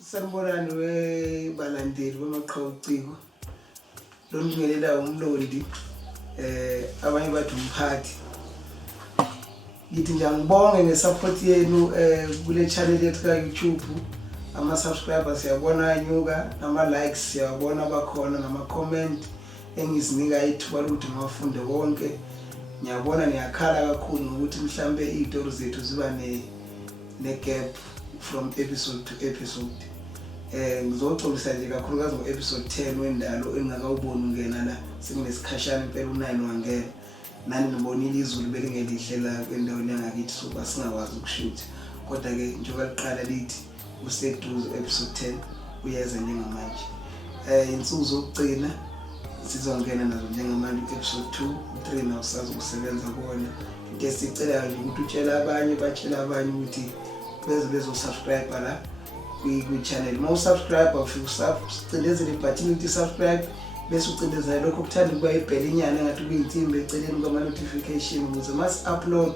Sanibonani webalandeli bamaqhawe Obuciko. Lo ngibingelela umlondi abanye bathi umphathi. Ngithi ngiyangibonga ngesupport yenu kule channel yethu ka YouTube. Ama subscribers siyabona anyuka, nama likes siyabona bakhona, nama comment engisinika ithuba ukuthi ngafunde konke. Ngiyabona niyakhala kakhulu ukuthi mhlambe izitori zethu ziba ne gap from episode to episode. Ngizoxolisa nje kakhulukazi ngo-episode 10 wendalo engakawuboni ungena la sekunesikhashana impela u9 wangena. Nani nibonile izulu belingelihle la endaweni yangakithi so basingakwazi ukushutha. Kodwa ke njengoba liqala lithi useduze episode 10 uyeza njengamanje. Insuku zokugcina sizongena nazo njengamanje episode 2, 3 nawo sazokusebenza kuona. Into esicela nje ukuthi utshela abanye batshela abanye ukuthi bezo subscribe la kwi-channel. Uma usubscribe ufika ucindezele ibutton ukuthi subscribe bese ucindezela lokho okuthanda kuba ibhell inyana engathi kuyinsimbi eceleni kwama notification ukuze mas-upload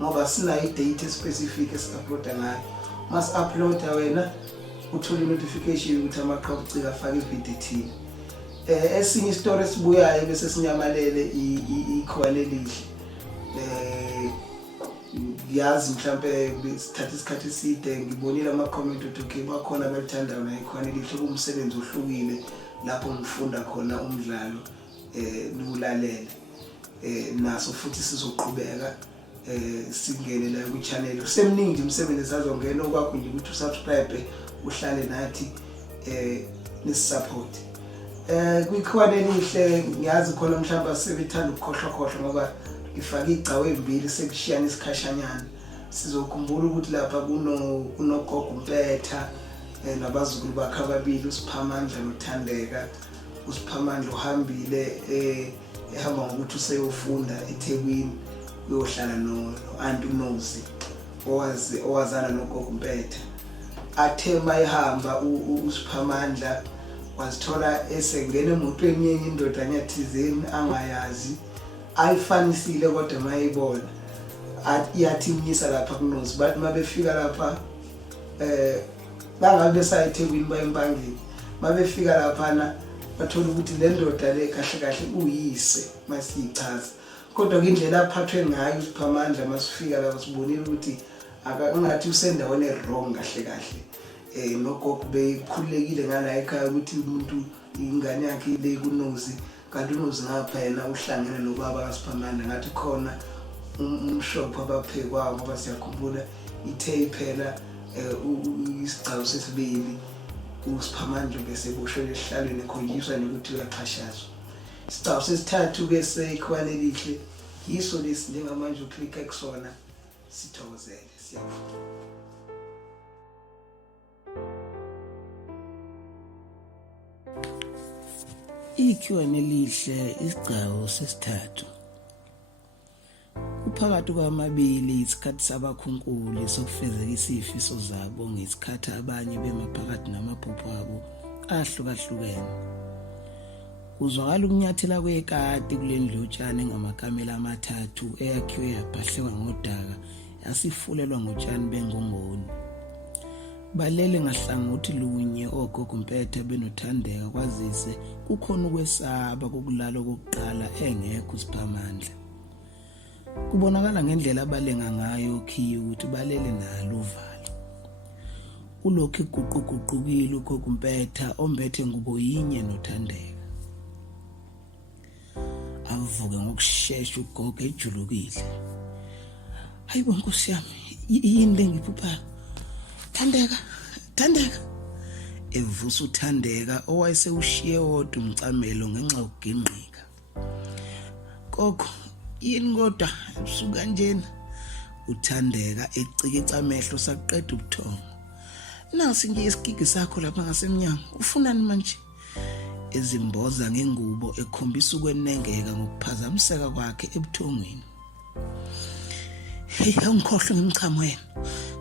ngoba sinayo i-date specific esi-uploada ngayo. Mas-uploada wena uthola i-notification ukuthi Amaqhawe Obuciko afake ivideo ethile. Esinye story esibuyayo bese sinyamalele Ikhiwane Elihle. Yazi mhlambe sithatha isikhathi eside ngibonile ama-comment ukuthi bakhona abathandayo na Ikhiwane Elihle kumsebenzi ohlukile lapho ngifunda khona umdlalo niwulalele. Naso futhi sizoqhubeka singene la ku channel. Kusemningi umsebenzi sazongena okwakho nje ukuthi usubscribe uhlale nathi nisupport. Kwikhiwane Elihle ngiyazi khona mhlawumbe sebethanda ukukhohlwa ngoba ngifaka igcawu embili sekushiyana isikhashanyana. Sizokhumbula ukuthi lapha kunogogo umpetha nabazukulu bakhe ababili uSiphamandla noThandeka. uSiphamandla uhambile ehamba ngokuthi useyofunda eThekwini uyohlala no-Aunty uNozi owazana nogogo umpetha. Athe mayihamba uSiphamandla wazithola esengena emotweni yenye indoda nyathizeni angayazi ayifanisile kodwa mayibona yathi imnyisa lapha kuNozi. Bathi mabefika lapha bangabe besayiThekwini bayempangeni. Mabefika lapha bathola ukuthi le ndoda le kahle kahle uyise masiyichaza. Kodwa indlela aphathwe ngayo uSiphamandla masifika lapha sibonile ukuthi akangathi usendaweni wrong kahle kahle. Nogogo bekhulekile ngala ekhaya ukuthi umuntu ingane yakhe ile kuNozi kanti uNozi ngapha yena uhlangene nobaba kaSiphamandla ngathi khona umshopho abaphekwa ngoba siyakhumbula ithe phela Isigcawu sesibili uSiphamandla bese kushela ehlalweni ekhonjiswa nokuthi uyaxhashazwa. Isigcawu sesithathu ke seIkhiwane Elihle yiso lesi njengamanje uklikha kusona sithokozele. Siyabonga. Ikhiwane Elihle isigcawu sesithathu. Kuphakathi kwamabili isikhathi sabakhunkuli sokufezekisa izifiso zabo ngesikhathi abanye bemaphakathi namaphupho abo ahlukahlukene. Uzwakala ukunyathela kwekati kule ndlotshana engamakamela amathathu eyakhiwe yaphahlelwa ngodaka yasifulelwa ngotshani bengongoni. Balele ngahlangothi lunye ogogo umpetha benoThandeka kwazise kukhona ukwesaba kokulala kokuqala engekho uSiphamandla. Kubonakala ngendlela abalenga ngayo ukhiye ukuthi balele nalo uvalo. Ulokhu eguquguqukile ugogo umpetha ombethe ngubo yinye noThandeka. Avuke ngokusheshsha ugogo ejulukile. Hayibo Nkosi yami, yini lengiphuphayo? Thandeka. Evusa uThandeka owayesewushiye wodwa umcamelo ngenxa yokuginqika. Gogo, yini kodwa ebusuku kanjena? uThandeka ecikitsa amehlo saqeda ubuthongo. Nasi nje isigigi sakho lapha ngasemnyango. Ufunani manje? Ezimboza ngengubo ekhombisa ukwenengeka ngokuphazamiseka kwakhe ebuthongweni. Hey, angikhohlwe ngimchamo wena.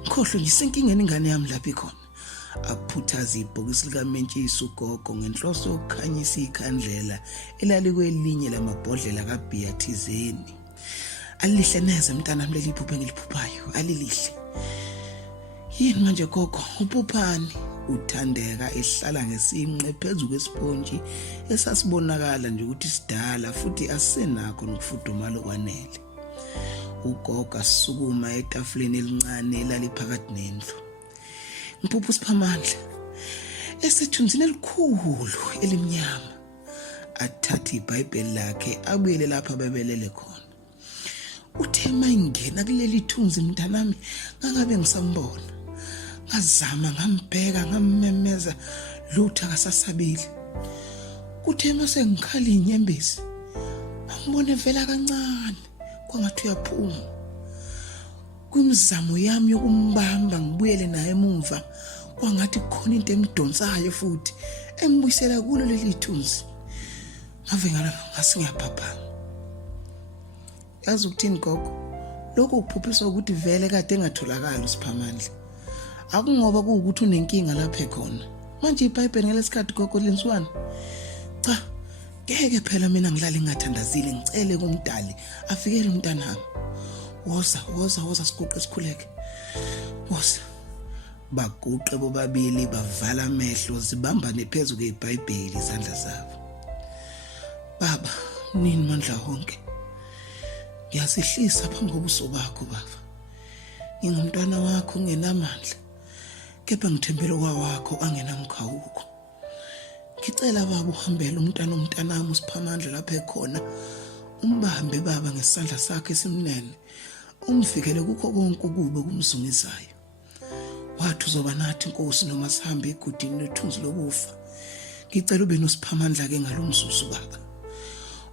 Ngikhohlwe ngisenkingeni ingane yami lapha ikhona. Aphuthaza ibhokisi likamentshisi ugogo ngenhloso yokukhanyisa ikhandlela elalikwelinye lamabhodlela kabhiya thizeni. Alihle neze mntanami leli phupho engiliphuphayo, alilihle. Yini manje gogo, uPhuphani uthandeka ehlala ngesinqe phezulu kwesponji esasibonakala nje ukuthi sidala futhi asenakho nokufudumala okwanele. Ugogo asukuma etafuleni elincane elaliphakathi nendlu. Mphuphu Siphamandla esethunzini elikhulu elimnyama athatha iBhayibheli lakhe abuyele lapha bebelele khona. Uthe mayingena kuleli thunzi mntanami ngangabe ngisambona. Ngazama ngambheka ngammemeza lutho akasasabili. Kuthe mase ngikhala inyembezi ngibone vela kancane kwangathi uyaphuma. Kumzamo yami yokumbamba ngibuyele naye emuva kwangathi khona into emdonsayo futhi embuyisela kulo leli thunzi. Ngave ngasingaphaphama. Yazi ukuthini gogo? Lokho kuphuphiswa ukuthi vele kade engatholakala uSiphamandla. Akungoba kuukuthi unenkinga lapha ekhona. Manje iBhayibheli ngalesikhathi gogo lenziwani? Cha, ngeke phela mina ngilale ngathandazile ngicele kumdali afikele umntanami. Woza siguqe sikhuleke. Woza. Baguqe bobabili bavala amehlo zibambane phezulu kweBhayibheli izandla zabo. Baba, nini mandla wonke. Ngiyasihlisa phambi kobuso bakho baba. Ngingumntwana wakho ngenamandla. Kepha ngithembele kwawakho angenamkhawuko. Ngicela baba uhambele umntanami uSiphamandla lapha ekhona. Umbambe baba ngesandla sakhe esimnene. Umvikele kukho konke ukube kumzungizayo. Wathi uzoba nathi Nkosi noma sihambe igudini lethunzi lokufa. Ngicela ube noSiphamandla ke ngalomzuzu baba.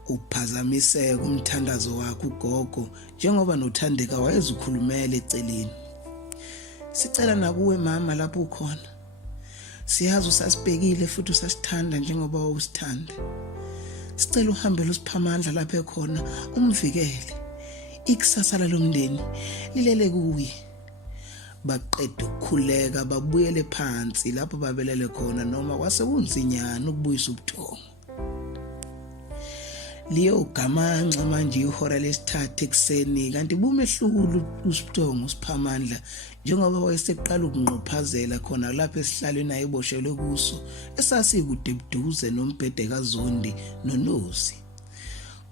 Uphazamise kumthandazo wakho ugogo njengoba nothandeka wayezikhulumela eceleni. Sicela nakuwe mama lapho ukhona. Siyazi usasibhekile futhi usasithanda njengoba usithanda. Sicela uhambe loSiphamandla lapha ekhona umvikele. Ikusasa lomndeni lilele kuye. Baqeda ukukhuleka babuyele phansi lapho babelele khona noma kwase kunzinyana ukubuyisa ubuthongo. Liyo gamanxa manje ihora lesithathu ekseni kanti bumehlukulu uSiphthongo uSiphamandla njengoba wayeseqala ukunqophazela khona lapha esihlalweni ayeboshelwe kuso esasikude buduze nombhede kaZondi noNosi.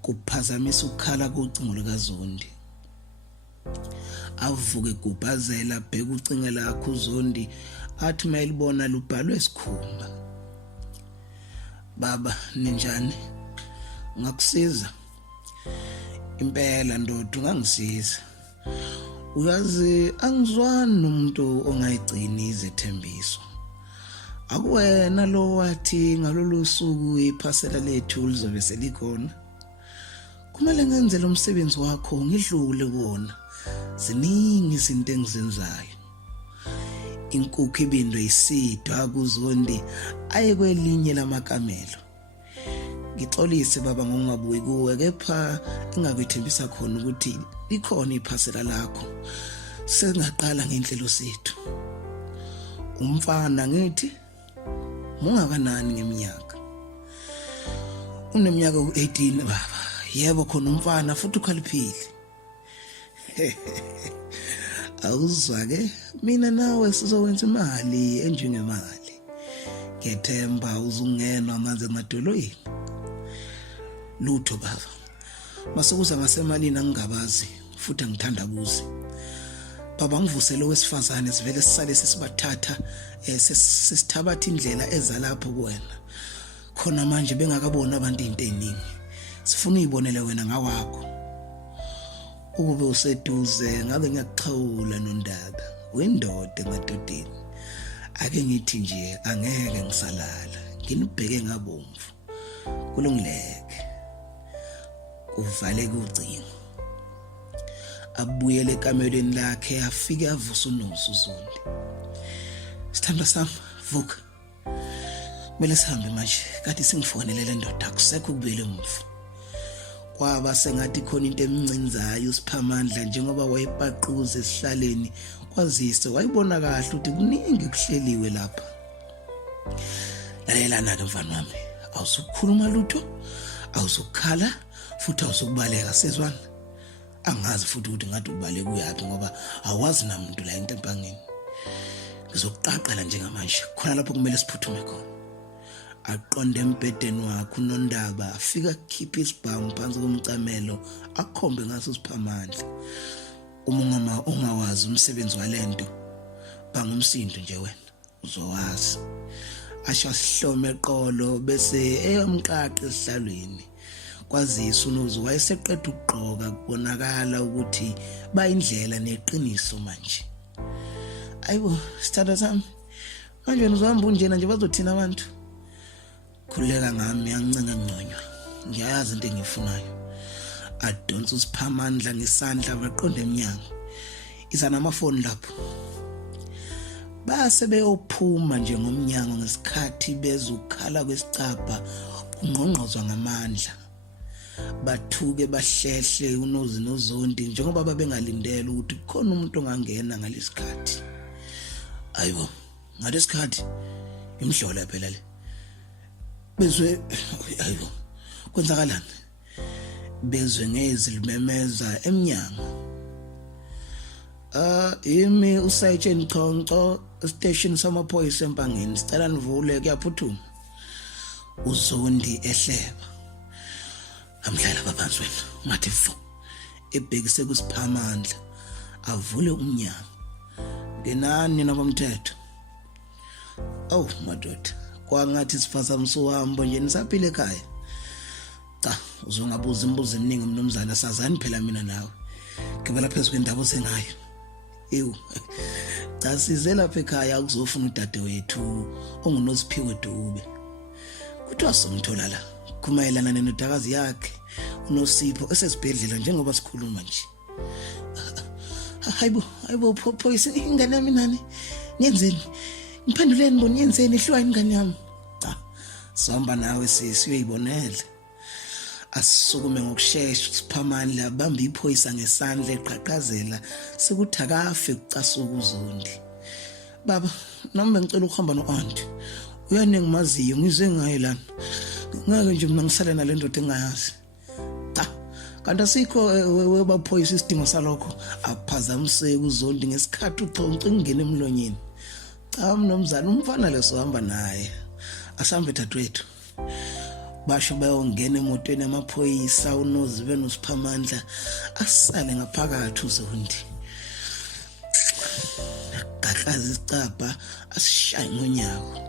Kuphazamisa ukukhala kocingo likaZondi. Avuke kubhazela bheka ucingo lakhe uZondi athi mayelibona lubhalwe isikhumba. Baba ninjani? Ngakusiza. Impela ndoda ungangisiza. Uyazi angizwani nomuntu ongayigcini izethembiso. Akuwena lo wathi ngalolu suku iphasela lethu lizobe selikhona. Kumele ngenze lo msebenzi wakho ngidlule kuona. Ziningi izinto engizenzayo. Inkukhu ibindwe isidwa kuZondi aye kwelinye lamakamelo. Ngixolise baba ngongabuyi kuwe kepha engakwethembisa khona ukuthi likhona iphasela lakho. Sengaqala ngenhlelo sethu. Umfana ngithi mungakanani ngeminyaka. Uneminyaka u18 baba. Yebo khona umfana futhi ukhaliphile. Awuzwa ke mina nawe sizowenza imali enjengemali. Ngethemba uzungenwa manje emadolweni. Lutho baba. Masekuza ngasemalini angingabazi futhi angithanda kuze. Baba ngivusele wesifazane sivele sisale sesibathatha sesithabatha indlela eza lapho kuwena. Khona manje bengakabona abantu into eningi. Sifuna uyibonele wena ngawakho. Ukube useduze ngabe ngiyakuxhawula nondaba. Wendoda emadodeni. Ake ngithi nje angeke ngisalala. Nginibheke ngabomvu. Kulungileke. Uvale kucingo. Abuyele ekamelweni lakhe afike avusa uNosi uZondi. Sithanda sami vuka. Kumele sihambe manje. Kade singifonele le ndoda akusekho ukubele umfu. Kwaba sengathi khona into emncinzayo uSiphamandla njengoba wayepaquza esihlaleni kwazise wayibona kahle ukuthi kuningi kuhleliwe lapha. Lalelana ke mfana wami, awusukhuluma lutho, awusukhala futhi awusukubaleka sezwana. Angazi futhi ukuthi ngathi ubale kuyapi ngoba awazi namuntu la entempangeni. Ngizokuqaqela njengamanje khona lapho kumele siphuthume khona. Aqonde embhedeni wakhe uNondaba afika kukhipha isibhamu phansi komcamelo akhombe ngaso siphamandla. Uma ungawazi umsebenzi walento bangumsindo nje wena uzowazi. Asho sihlome eqolo bese eyomqaqa esihlalweni. Kwazisa uNozi wayeseqeda ukugqoka kubonakala ukuthi bayindlela neqiniso manje. Ayibo sithatha sami manje wena uzohamba unjena nje bazothina abantu. Khuleka ngami yangincenga ngconywa. Ngiyayazi into engiyifunayo. Adonsa usiphamandla ngesandla baqonde eminyango. Iza namafoni lapho. Base beyophuma nje ngomnyango ngesikhathi bezukhala kwesicapha ungqongqozwa ngamandla. Bathuke bahlehle uNozi noZondi njengoba babengalindele ukuthi khona umuntu ongangena ngalesikhathi. Ayibo ngalesikhathi imhlola phela le. Bezwe ayibo kwenzakalani? Bezwe ngezilmemeza eminyango. Imi usayitsheni Chonco station samaphoyisa empangeni sicela nivule kuyaphuthuma. uZondi ehleba. Amdlala babantwana wena ngathi fu ebhekise kusiphamandla avule umnyango. Ngenani nabomthetho. Oh madoda kwangathi sifaza msuhambo nje nisaphile ekhaya. Cha uzongabuza imibuzo eminingi mnumzana sazani phela mina nawe. Ngibela phezulu kwendaba osengayo. Ewu cha size lapha ekhaya akuzofuna udadewethu onguNosiphiwe Dube. Kuthiwa somthola la kumayelana nenodakazi yakhe uNosipho esesibhedlela njengoba sikhuluma nje. Hayibo phoyisa ingane yami nani niyenzeni ngiphenduleni bona yenzeni ehlwa ingane yami. Cha sihamba nawe siyibonela. Asisukume ngokusheshsha usiphamandla bamba iphoyisa ngesandla eqhaqhazela sekuthi akafe kucasuka uZondi. Baba noma ngicela ukuhamba noAunty uyaningimaziyo ngizwe ngaye lana ngeke nje mina ngisale nalendoda engayazi. Cha kanti asikho webaphoyisa isidingo salokho akuphazamiseke uZondi ngesikhathi uConco ingene emlonyeni. Cha mnumzana umfana lesohamba naye asambe dadwethu. Basho bayongena emotweni yamaphoyisa uNozi benosiphamandla asale ngaphakathi uZondi. Gaqaza isicapha asishaye ngonyako.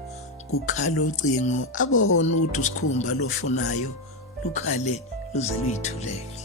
Kukhala ucingo abone ukuthi usikhumba lofonayo lukhale luze luyithuleke.